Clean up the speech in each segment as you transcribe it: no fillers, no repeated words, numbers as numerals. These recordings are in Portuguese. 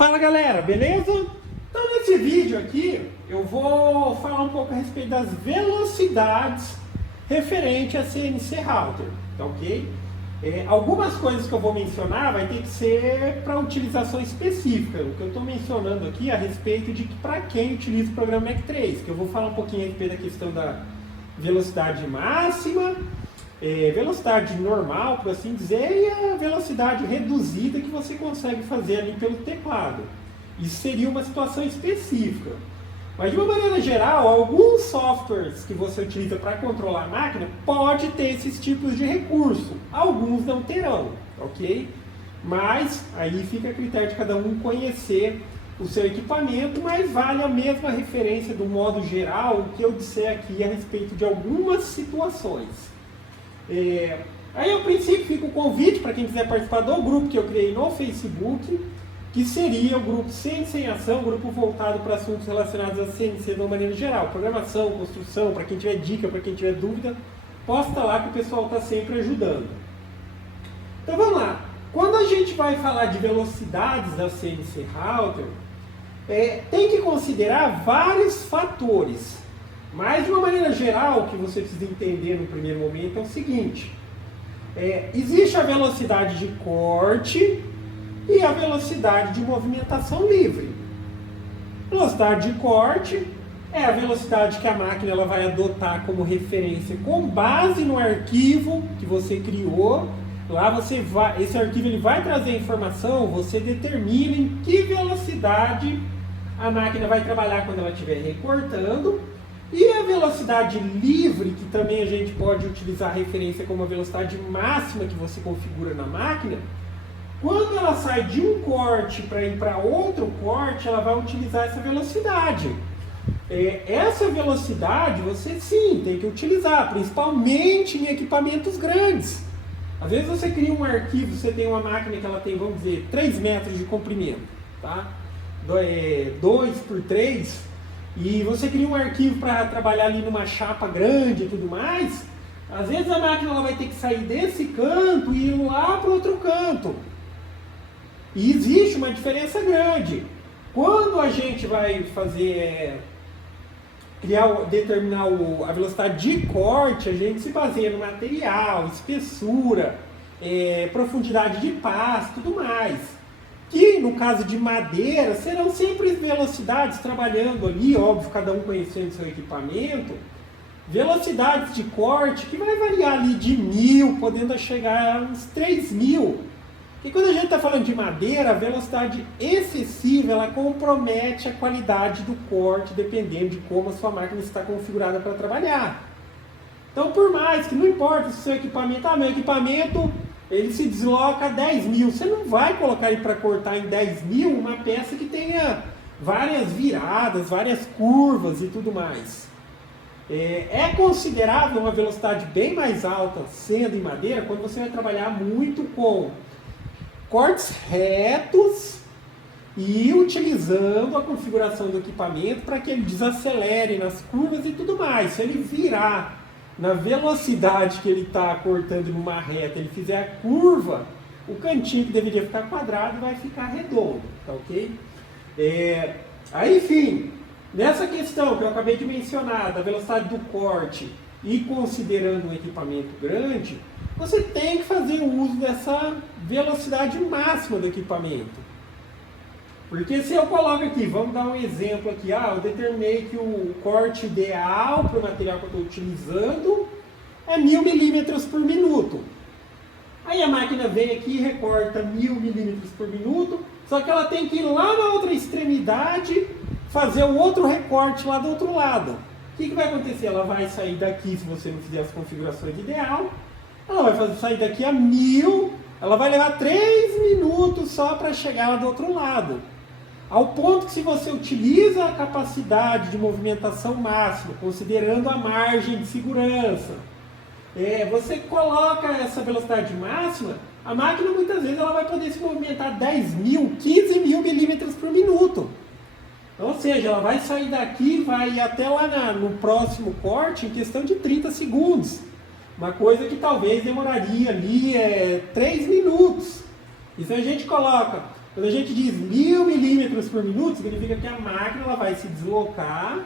Fala galera, beleza? Então nesse vídeo aqui eu vou falar um pouco a respeito das velocidades referente a CNC Router, tá ok? Algumas coisas que eu vou mencionar vai ter que ser para utilização específica. O que eu estou mencionando aqui é a respeito de para quem utiliza o programa Mac 3, que eu vou falar um pouquinho a respeito da questão da velocidade máxima, velocidade normal, por assim dizer, e a velocidade reduzida que você consegue fazer ali pelo teclado. Isso seria uma situação específica. Mas de uma maneira geral, alguns softwares que você utiliza para controlar a máquina pode ter esses tipos de recurso. Alguns não terão, ok? Mas aí fica a critério de cada um conhecer o seu equipamento, mas vale a mesma referência do modo geral o que eu disser aqui a respeito de algumas situações. Aí, a princípio, fica o convite para quem quiser participar do grupo que eu criei no Facebook, que seria o grupo CNC em Ação, grupo voltado para assuntos relacionados a CNC de uma maneira geral, programação, construção, para quem tiver dica, para quem tiver dúvida, posta lá que o pessoal está sempre ajudando. Então vamos lá, quando a gente vai falar de velocidades da CNC Router, tem que considerar vários fatores. Mas, de uma maneira geral, o que você precisa entender no primeiro momento é o seguinte. Existe a velocidade de corte e a velocidade de movimentação livre. Velocidade de corte é a velocidade que a máquina ela vai adotar como referência com base no arquivo que você criou. Lá esse arquivo ele vai trazer informação, você determina em que velocidade a máquina vai trabalhar quando ela estiver recortando. E a velocidade livre, que também a gente pode utilizar a referência como a velocidade máxima que você configura na máquina, quando ela sai de um corte para ir para outro corte, ela vai utilizar essa velocidade. Essa velocidade você sim tem que utilizar, principalmente em equipamentos grandes. Às vezes você cria um arquivo, você tem uma máquina que ela tem, vamos dizer, 3 metros de comprimento, tá? 2 por 3. E você cria um arquivo para trabalhar ali numa chapa grande e tudo mais, às vezes a máquina ela vai ter que sair desse canto e ir lá para o outro canto. E existe uma diferença grande. Quando a gente vai fazer, determinar a velocidade de corte, a gente se baseia no material, espessura, profundidade de passo, tudo mais. Que no caso de madeira serão sempre velocidades trabalhando ali, óbvio, cada um conhecendo seu equipamento, velocidades de corte que vai variar ali de 1000, podendo chegar a uns 3000. E quando a gente está falando de madeira, a velocidade excessiva ela compromete a qualidade do corte, dependendo de como a sua máquina está configurada para trabalhar. Então, por mais que não importa se o seu equipamento, meu equipamento ele se desloca a 10.000. Você não vai colocar ele para cortar em 10.000 uma peça que tenha várias viradas, várias curvas e tudo mais. É considerável uma velocidade bem mais alta, sendo em madeira, quando você vai trabalhar muito com cortes retos e utilizando a configuração do equipamento para que ele desacelere nas curvas e tudo mais. Se ele virar na velocidade que ele está cortando numa reta, ele fizer a curva, o cantinho que deveria ficar quadrado vai ficar redondo, tá ok? Aí, enfim, nessa questão que eu acabei de mencionar, da velocidade do corte e considerando um equipamento grande, você tem que fazer uso dessa velocidade máxima do equipamento. Porque se eu coloco aqui, vamos dar um exemplo aqui, eu determinei que o corte ideal para o material que eu estou utilizando é 1000 milímetros por minuto. Aí a máquina vem aqui e recorta 1000 milímetros por minuto, só que ela tem que ir lá na outra extremidade fazer o outro recorte lá do outro lado. O que vai acontecer? Ela vai sair daqui, se você não fizer as configurações ideal, ela vai sair daqui a 1000, ela vai levar 3 minutos só para chegar lá do outro lado. Ao ponto que se você utiliza a capacidade de movimentação máxima, considerando a margem de segurança, você coloca essa velocidade máxima, a máquina muitas vezes ela vai poder se movimentar 10.000, 15.000 milímetros por minuto. Ou seja, ela vai sair daqui e vai ir até lá no próximo corte em questão de 30 segundos. Uma coisa que talvez demoraria ali 3 minutos. E se a gente coloca Quando a gente diz 1000 milímetros por minuto, significa que a máquina ela vai se deslocar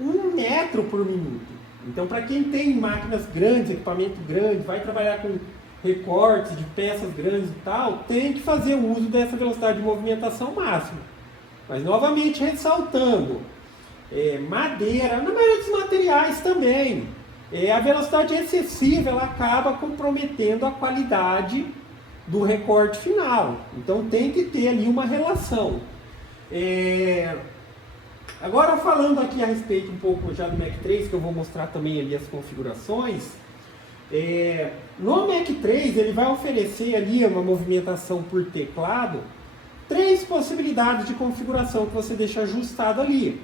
1 metro por minuto. Então, para quem tem máquinas grandes, equipamento grande, vai trabalhar com recortes de peças grandes e tal, tem que fazer o uso dessa velocidade de movimentação máxima. Mas, novamente, ressaltando, madeira, na maioria dos materiais também, a velocidade excessiva ela acaba comprometendo a qualidade do recorte final. Então tem que ter ali uma relação. Agora falando aqui a respeito um pouco já do Mac 3, que eu vou mostrar também ali as configurações. No Mac 3 ele vai oferecer ali uma movimentação por teclado, 3 possibilidades de configuração que você deixa ajustado ali.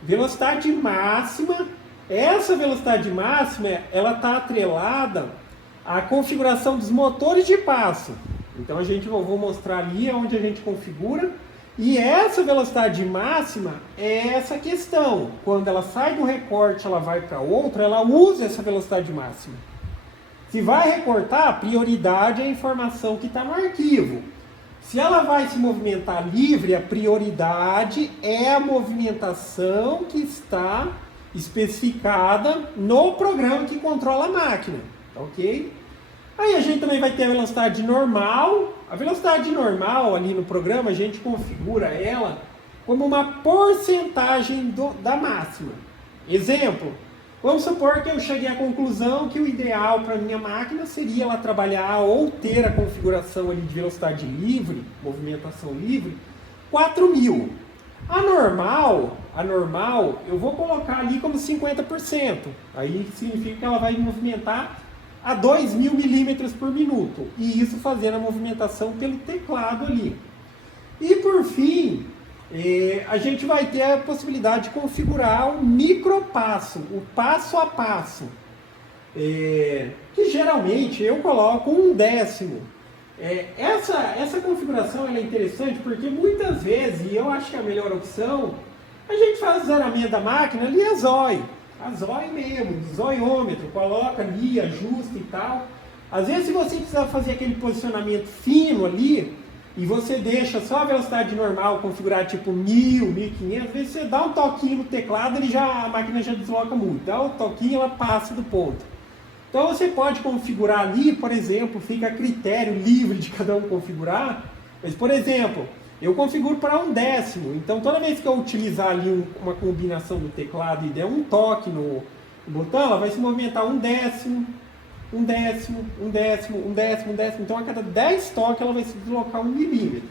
Velocidade máxima. Essa velocidade máxima ela está atrelada à configuração dos motores de passo. Então vou mostrar ali onde a gente configura. E essa velocidade máxima é essa questão. Quando ela sai do recorte, ela vai para outro, ela usa essa velocidade máxima. Se vai recortar, a prioridade é a informação que está no arquivo. Se ela vai se movimentar livre, a prioridade é a movimentação que está especificada no programa que controla a máquina, ok? Aí a gente também vai ter a velocidade normal. A velocidade normal ali no programa a gente configura ela como uma porcentagem da máxima. Exemplo, vamos supor que eu cheguei à conclusão que o ideal para a minha máquina seria ela trabalhar ou ter a configuração ali de velocidade livre, movimentação livre, 4000. A normal, eu vou colocar ali como 50%. Aí significa que ela vai movimentar a 2000 milímetros por minuto. E isso fazendo a movimentação pelo teclado ali. E por fim, a gente vai ter a possibilidade de configurar o micropasso, o passo a passo. Que geralmente eu coloco 1/10. Essa configuração ela é interessante porque muitas vezes, e eu acho que é a melhor opção, a gente faz o zeramento da máquina ali a zóio mesmo, zoiômetro, coloca ali, ajusta e tal. Às vezes se você precisar fazer aquele posicionamento fino ali, e você deixa só a velocidade normal configurar tipo 1000, 1500, às vezes você dá um toquinho no teclado, a máquina já desloca muito, dá um toquinho ela passa do ponto. Então você pode configurar ali, por exemplo, fica a critério livre de cada um configurar, mas por exemplo, eu configuro para 1/10, então toda vez que eu utilizar ali uma combinação do teclado e der um toque no botão, ela vai se movimentar 1/10, 1/10, 1/10, 1/10, 1/10, então a cada 10 toques ela vai se deslocar 1 milímetro,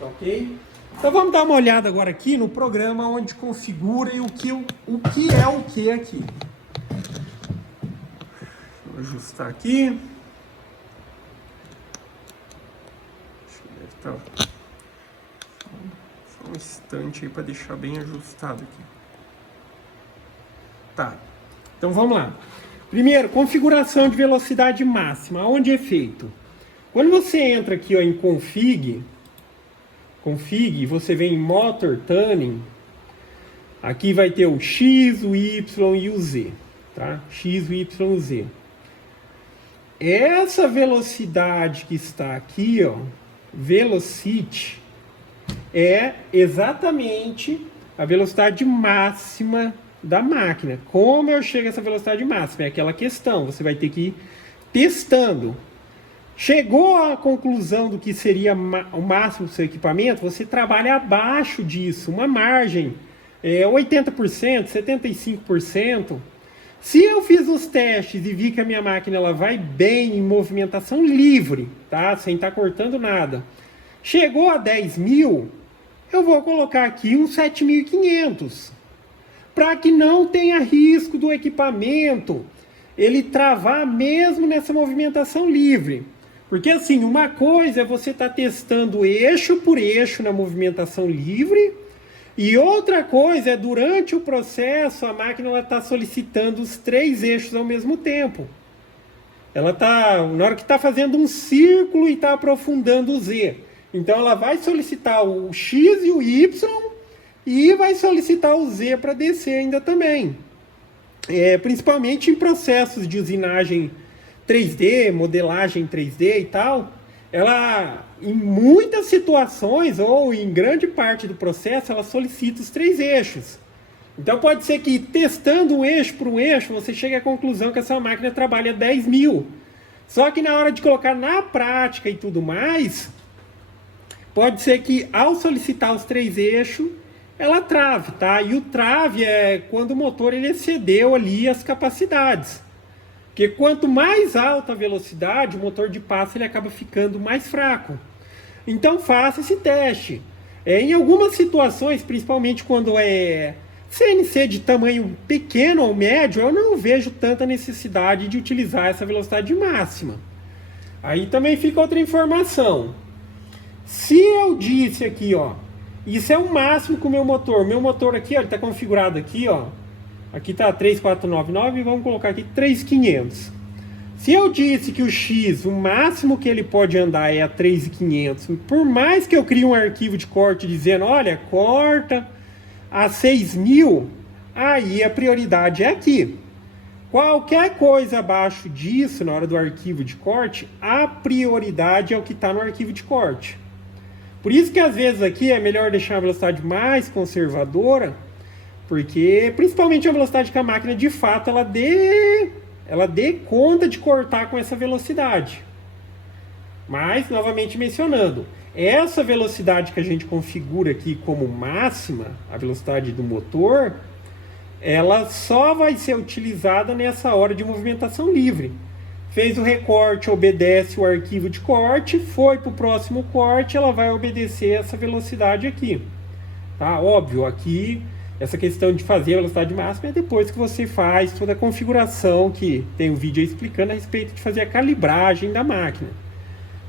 ok? Então vamos dar uma olhada agora aqui no programa onde configura e o que é o que aqui. Vou ajustar aqui. Acho que deve estar só um instante aí para deixar bem ajustado aqui. Tá. Então vamos lá. Primeiro, configuração de velocidade máxima. Onde é feito? Quando você entra aqui ó, em config, você vem em Motor Tuning. Aqui vai ter o X, o Y e o Z. Tá? X, o Y e o Z. Essa velocidade que está aqui, ó, Velocity, é exatamente a velocidade máxima da máquina. Como eu chego a essa velocidade máxima? É aquela questão, você vai ter que ir testando. Chegou à conclusão do que seria o máximo do seu equipamento, você trabalha abaixo disso, uma margem, 80%, 75%. Se eu fiz os testes e vi que a minha máquina ela vai bem em movimentação livre, tá? Sem estar cortando nada, chegou a 10.000, eu vou colocar aqui uns 7.500, para que não tenha risco do equipamento ele travar mesmo nessa movimentação livre. Porque assim, uma coisa é você estar testando eixo por eixo na movimentação livre, e outra coisa é, durante o processo, a máquina está solicitando os 3 eixos ao mesmo tempo. Ela está, na hora que está fazendo um círculo e está aprofundando o Z. Então ela vai solicitar o X e o Y e vai solicitar o Z para descer ainda também. Principalmente em processos de usinagem 3D, modelagem 3D e tal. ela, em muitas situações, ou em grande parte do processo, ela solicita os 3 eixos. Então pode ser que testando um eixo por um eixo, você chegue à conclusão que essa máquina trabalha 10 mil. Só que na hora de colocar na prática e tudo mais, pode ser que ao solicitar os 3 eixos, ela trave, tá? E o trave é quando o motor ele excedeu ali as capacidades. Porque quanto mais alta a velocidade, o motor de passo ele acaba ficando mais fraco. Então faça esse teste. Em algumas situações, principalmente quando é CNC de tamanho pequeno ou médio, eu não vejo tanta necessidade de utilizar essa velocidade máxima. Aí também fica outra informação. Se eu disse aqui, ó, isso é o máximo com o meu motor aqui, ó, ele está configurado aqui, ó. Aqui está 3499 e vamos colocar aqui 3500. Se eu disse que o X, o máximo que ele pode andar é a 3500, por mais que eu crie um arquivo de corte dizendo, olha, corta a 6000, aí a prioridade é aqui. Qualquer coisa abaixo disso, na hora do arquivo de corte, a prioridade é o que está no arquivo de corte. Por isso que às vezes aqui é melhor deixar a velocidade mais conservadora, porque principalmente a velocidade que a máquina de fato ela dê conta de cortar com essa velocidade. Mas, novamente mencionando, essa velocidade que a gente configura aqui como máxima, a velocidade do motor, ela só vai ser utilizada nessa hora de movimentação livre. Fez o recorte, obedece o arquivo de corte, foi para o próximo corte, ela vai obedecer essa velocidade aqui. Tá? Óbvio, aqui, essa questão de fazer a velocidade máxima é depois que você faz toda a configuração, que tem um vídeo aí explicando a respeito de fazer a calibragem da máquina.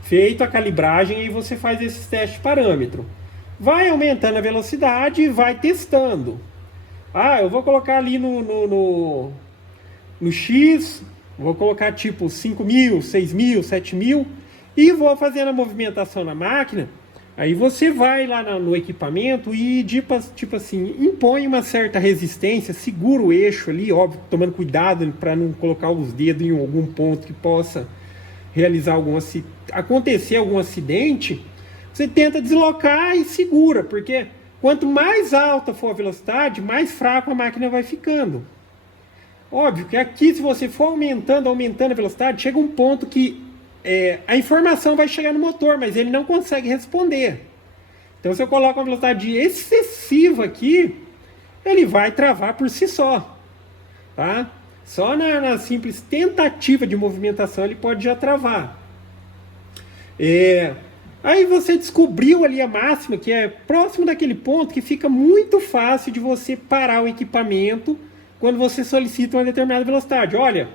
Feito a calibragem, aí você faz esses testes de parâmetro. Vai aumentando a velocidade e vai testando. Ah, eu vou colocar ali no X, vou colocar tipo 5.000, 6.000, 7.000 e vou fazendo a movimentação na máquina. Aí você vai lá no equipamento e tipo assim, impõe uma certa resistência, segura o eixo ali, óbvio, tomando cuidado para não colocar os dedos em algum ponto que possa acontecer algum acidente. Você tenta deslocar e segura, porque quanto mais alta for a velocidade, mais fraco a máquina vai ficando. Óbvio que aqui, se você for aumentando a velocidade, chega um ponto que a informação vai chegar no motor, mas ele não consegue responder. Então, se eu coloco uma velocidade excessiva aqui, ele vai travar por si só. Tá? Só na simples tentativa de movimentação ele pode já travar. Aí você descobriu ali a máxima, que é próximo daquele ponto que fica muito fácil de você parar o equipamento quando você solicita uma determinada velocidade. Olha,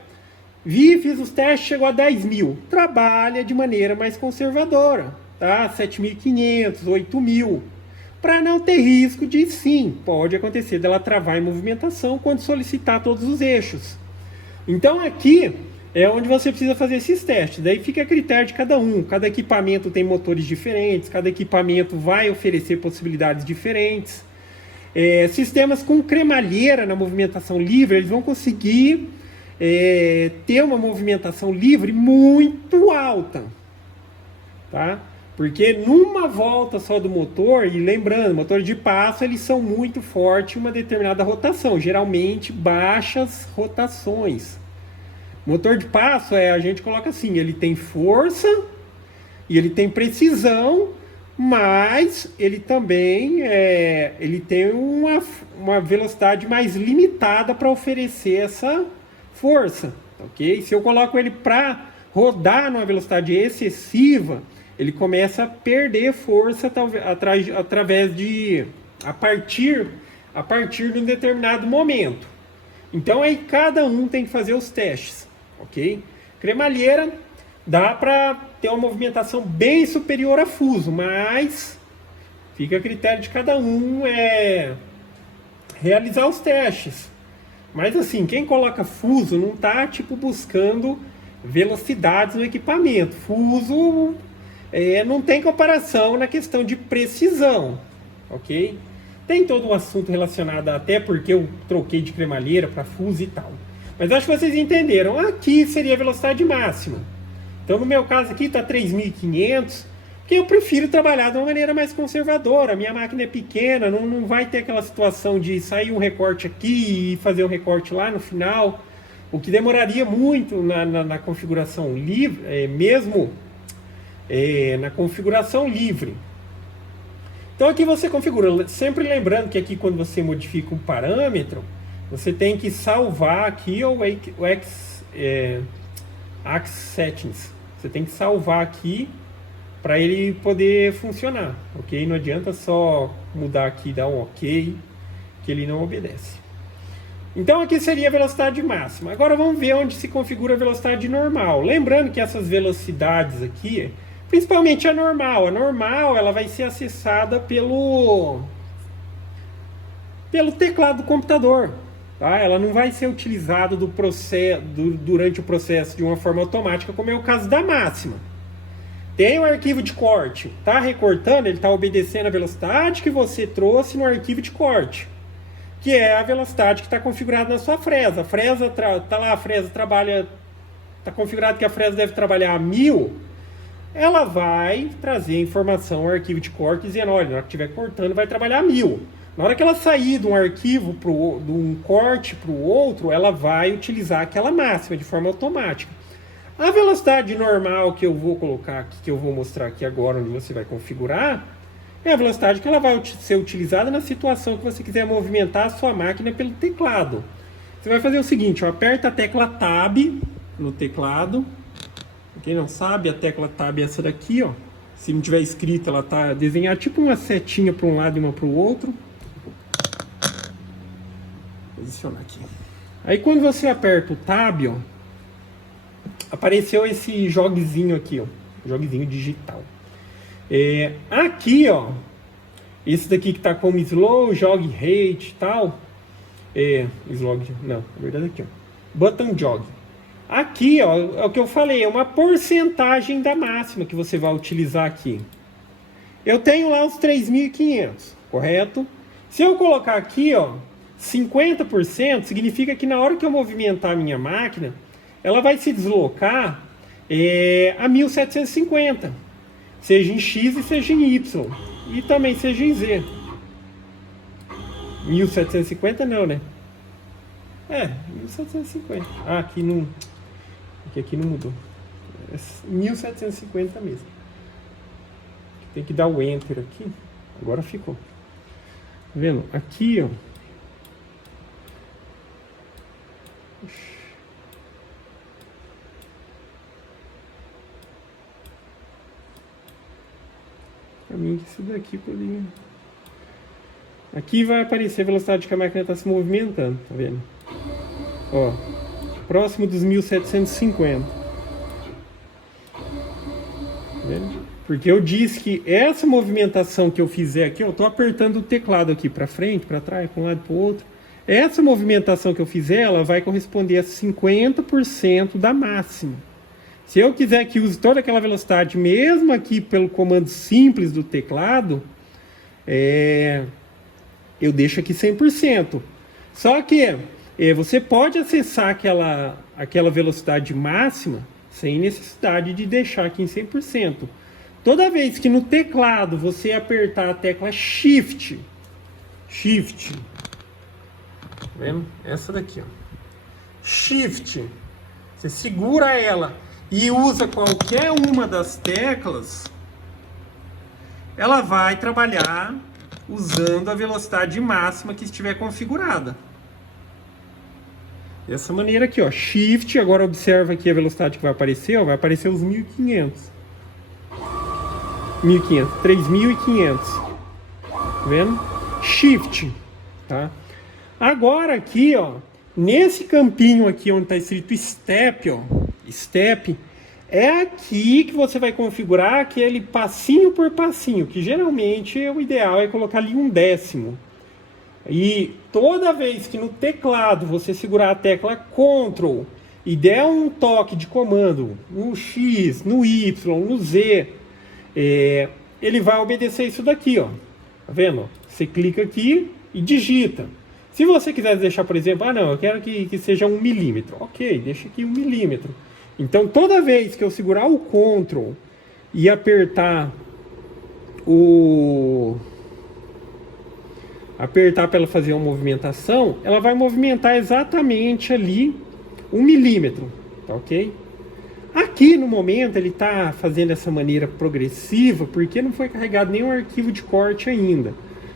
fiz os testes, chegou a 10.000. Trabalha de maneira mais conservadora, tá? 7.500, 8.000. Para não ter risco de, sim, pode acontecer dela travar em movimentação quando solicitar todos os eixos. Então aqui é onde você precisa fazer esses testes. Daí fica a critério de cada um. Cada equipamento tem motores diferentes, cada equipamento vai oferecer possibilidades diferentes. Sistemas com cremalheira na movimentação livre, eles vão conseguir ter uma movimentação livre muito alta, tá? Porque numa volta só do motor, e lembrando, motores de passo eles são muito fortes em uma determinada rotação, geralmente baixas rotações. Motor de passo a gente coloca assim, ele tem força e ele tem precisão, mas ele também ele tem uma velocidade mais limitada para oferecer essa força, ok? Se eu coloco ele para rodar numa velocidade excessiva, ele começa a perder força a partir de um determinado momento. Então aí cada um tem que fazer os testes, ok? Cremalheira dá para ter uma movimentação bem superior a fuso, mas fica a critério de cada um realizar os testes. Mas assim, quem coloca fuso não está tipo buscando velocidades no equipamento. Fuso não tem comparação na questão de precisão, ok? Tem todo um assunto relacionado até porque eu troquei de cremalheira para fuso e tal. Mas acho que vocês entenderam. Aqui seria a velocidade máxima. Então no meu caso aqui está 3.500, porque eu prefiro trabalhar de uma maneira mais conservadora. A minha máquina é pequena, não vai ter aquela situação de sair um recorte aqui e fazer um recorte lá no final, o que demoraria muito na configuração livre, mesmo na configuração livre. Então aqui você configura, sempre lembrando que aqui quando você modifica um parâmetro, você tem que salvar aqui o Axis Settings. Você tem que salvar aqui para ele poder funcionar, ok? Não adianta só mudar aqui e dar um ok, que ele não obedece. Então aqui seria a velocidade máxima. Agora vamos ver onde se configura a velocidade normal. Lembrando que essas velocidades aqui, principalmente a normal ela vai ser acessada pelo teclado do computador. Tá? Ela não vai ser utilizada durante o processo de uma forma automática, como é o caso da máxima. Tem um arquivo de corte, está recortando, ele está obedecendo a velocidade que você trouxe no arquivo de corte, que é a velocidade que está configurada na sua fresa. A fresa está lá, a fresa trabalha, está configurado que a fresa deve trabalhar a 1000. Ela vai trazer a informação ao arquivo de corte dizendo, olha, na hora que estiver cortando vai trabalhar a 1000. Na hora que ela sair de um arquivo, de um corte para o outro, ela vai utilizar aquela máxima de forma automática. A velocidade normal que eu vou colocar aqui, que eu vou mostrar aqui agora, onde você vai configurar, é a velocidade que ela vai ser utilizada na situação que você quiser movimentar a sua máquina pelo teclado. Você vai fazer o seguinte, ó, aperta a tecla Tab no teclado. Quem não sabe, a tecla Tab é essa daqui, ó. Se não tiver escrita, ela tá desenhada tipo uma setinha para um lado e uma para o outro. Vou posicionar aqui. Aí quando você aperta o Tab, ó, apareceu esse joguezinho aqui, ó, joguezinho digital. Aqui, ó, esse daqui que tá como slow, jog rate e tal. Slog, não, na verdade aqui, ó, button jog. Aqui, ó, é o que eu falei, é uma porcentagem da máxima que você vai utilizar aqui. Eu tenho lá os 3.500, correto? Se eu colocar aqui, ó, 50%, significa que na hora que eu movimentar a minha máquina, ela vai se deslocar a 1750, seja em X e seja em Y, e também seja em Z. 1750 não, né? 1750. Ah, aqui não mudou. 1750 mesmo. Tem que dar o Enter aqui. Agora ficou. Tá vendo? Aqui, ó. Pra mim, isso daqui poderia... Aqui vai aparecer a velocidade que a máquina está se movimentando, tá vendo? Ó, próximo dos 1750. Tá vendo? Porque eu disse que essa movimentação que eu fizer aqui, eu tô apertando o teclado aqui para frente, para trás, para um lado, para o outro. Essa movimentação que eu fizer, ela vai corresponder a 50% da máxima. Se eu quiser que use toda aquela velocidade, mesmo aqui pelo comando simples do teclado, eu deixo aqui 100%. Só que você pode acessar aquela velocidade máxima sem necessidade de deixar aqui em 100%. Toda vez que no teclado você apertar a tecla Shift, tá vendo? Essa daqui, ó. Shift, você segura ela e usa qualquer uma das teclas, ela vai trabalhar usando a velocidade máxima que estiver configurada. Dessa maneira aqui, ó, Shift, agora observa aqui a velocidade que vai aparecer, ó, vai aparecer os 1500. 3.500. Tá vendo? Shift, tá? Agora aqui, ó, nesse campinho aqui onde está escrito Step, ó, Step, é aqui que você vai configurar aquele passinho por passinho, que geralmente o ideal é colocar ali 1/10. E toda vez que no teclado você segurar a tecla Ctrl e der um toque de comando no X, no Y, no Z, ele vai obedecer isso daqui, ó. Tá vendo? Você clica aqui e digita. Se você quiser deixar, por exemplo, não, eu quero que seja 1 milímetro. Ok, deixa aqui 1 milímetro. Então, toda vez que eu segurar o Ctrl e apertar para ela fazer uma movimentação, ela vai movimentar exatamente ali 1 milímetro, tá ok? Aqui no momento ele está fazendo essa maneira progressiva porque não foi carregado nenhum arquivo de corte ainda.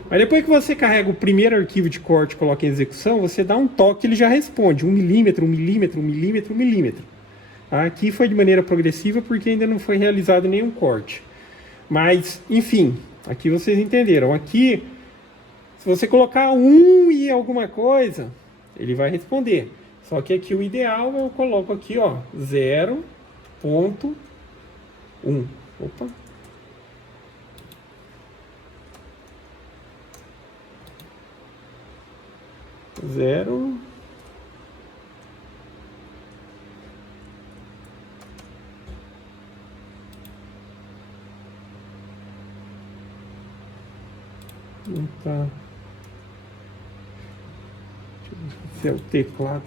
Mas depois que você carrega o primeiro arquivo de corte e coloca em execução, você dá um toque e ele já responde 1 milímetro, 1 milímetro, 1 milímetro, 1 milímetro. Aqui foi de maneira progressiva porque ainda não foi realizado nenhum corte. Mas, enfim, aqui vocês entenderam. Aqui, se você colocar 1 e alguma coisa, ele vai responder. Só que aqui o ideal eu coloco aqui, ó, 0.1. Opa. Zero. Não tá. Deixa eu ver se é o teclado.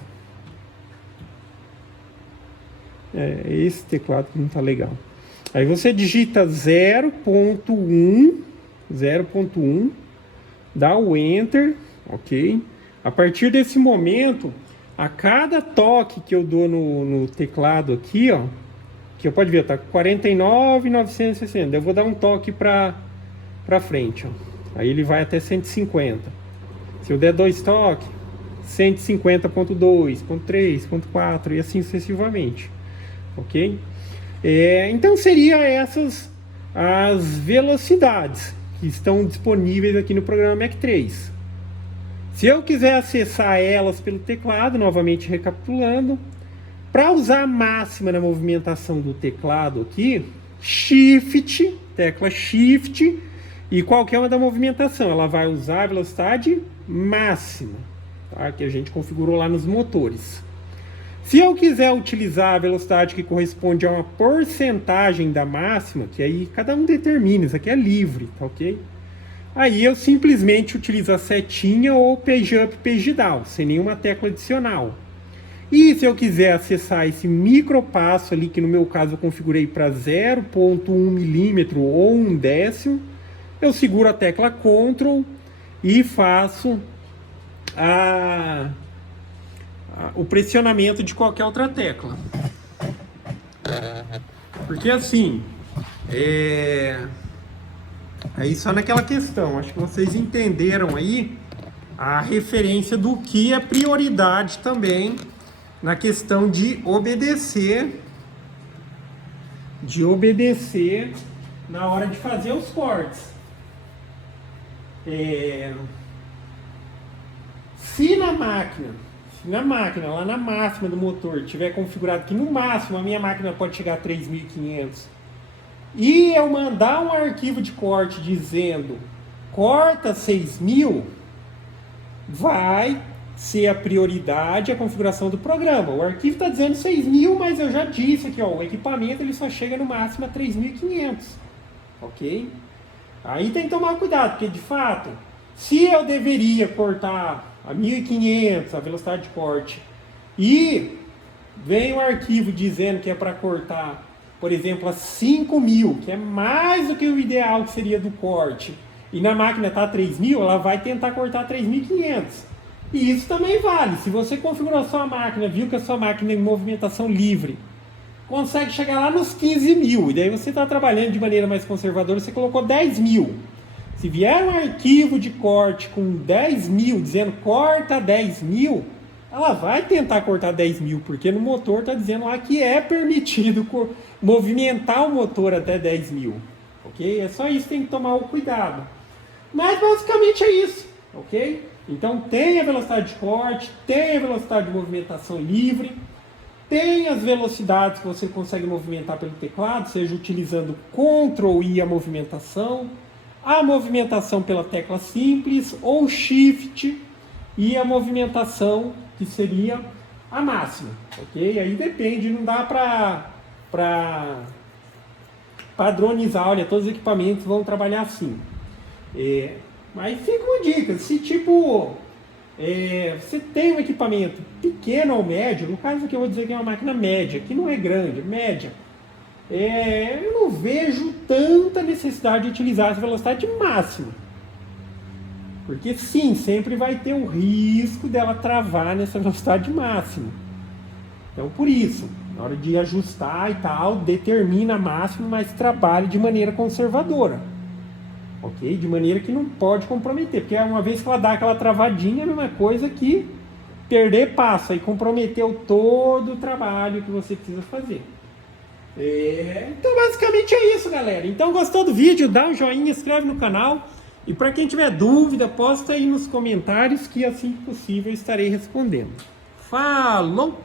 É esse teclado que não tá legal. Aí você digita 0.1, dá o Enter, ok? A partir desse momento, a cada toque que eu dou no teclado aqui, ó, que eu pode ver, tá 49.960. Eu vou dar um toque para frente, ó. Aí ele vai até 150. Se eu der 2 toques, 150.2, ponto 3, ponto 4 e assim sucessivamente, ok? Então seria essas as velocidades que estão disponíveis aqui no programa Mach 3. Se eu quiser acessar elas pelo teclado, novamente recapitulando, para usar a máxima na movimentação do teclado aqui, Shift, tecla Shift, e qualquer uma da movimentação, ela vai usar a velocidade máxima, tá? Que a gente configurou lá nos motores. Se eu quiser utilizar a velocidade que corresponde a uma porcentagem da máxima, que aí cada um determina, isso aqui é livre, tá ok? Aí eu simplesmente utilizo a setinha ou page up, page down, sem nenhuma tecla adicional. E se eu quiser acessar esse micropasso ali, que no meu caso eu configurei para 0.1 milímetro ou 1 décimo, eu seguro a tecla Ctrl e faço o pressionamento de qualquer outra tecla. Porque assim, aí só naquela questão, acho que vocês entenderam aí a referência do que é prioridade também na questão de obedecer na hora de fazer os cortes. Se na máquina, lá na máxima do motor, tiver configurado que no máximo a minha máquina pode chegar a 3.500, e eu mandar um arquivo de corte dizendo corta 6.000, vai ser a prioridade a configuração do programa. O arquivo está dizendo 6.000, mas eu já disse aqui, ó, o equipamento ele só chega no máximo a 3.500, ok? Aí tem que tomar cuidado, porque de fato, se eu deveria cortar a 1.500, a velocidade de corte, e vem um arquivo dizendo que é para cortar, por exemplo, a 5.000, que é mais do que o ideal que seria do corte, e na máquina está a 3.000, ela vai tentar cortar 3.500. E isso também vale. Se você configurou a sua máquina, viu que a sua máquina em movimentação livre consegue chegar lá nos 15.000, e daí você está trabalhando de maneira mais conservadora, você colocou 10.000. Se vier um arquivo de corte com 10.000, dizendo corta 10.000, ela vai tentar cortar 10.000, porque no motor está dizendo lá que é permitido movimentar o motor até 10.000, ok? É só isso que tem que tomar o cuidado. Mas basicamente é isso, ok? Então tem a velocidade de corte, tem a velocidade de movimentação livre, tem as velocidades que você consegue movimentar pelo teclado, seja utilizando Ctrl e a movimentação pela tecla simples, ou Shift e a movimentação que seria a máxima, ok? Aí depende, não dá para padronizar, olha, todos os equipamentos vão trabalhar assim. Mas fica uma dica, se tipo você tem um equipamento pequeno ou médio, no caso aqui eu vou dizer que é uma máquina média, que não é grande, média. Eu não vejo tanta necessidade de utilizar essa velocidade máxima. Porque sim, sempre vai ter o risco dela travar nessa velocidade máxima. Então por isso, na hora de ajustar e tal, determina a máxima, mas trabalhe de maneira conservadora. Ok? De maneira que não pode comprometer. Porque uma vez que ela dá aquela travadinha, é a mesma coisa que perder passo. Aí comprometeu todo o trabalho que você precisa fazer. Então basicamente é isso, galera. Então gostou do vídeo? Dá um joinha, inscreve no canal. E para quem tiver dúvida, posta aí nos comentários que assim que possível eu estarei respondendo. Falou!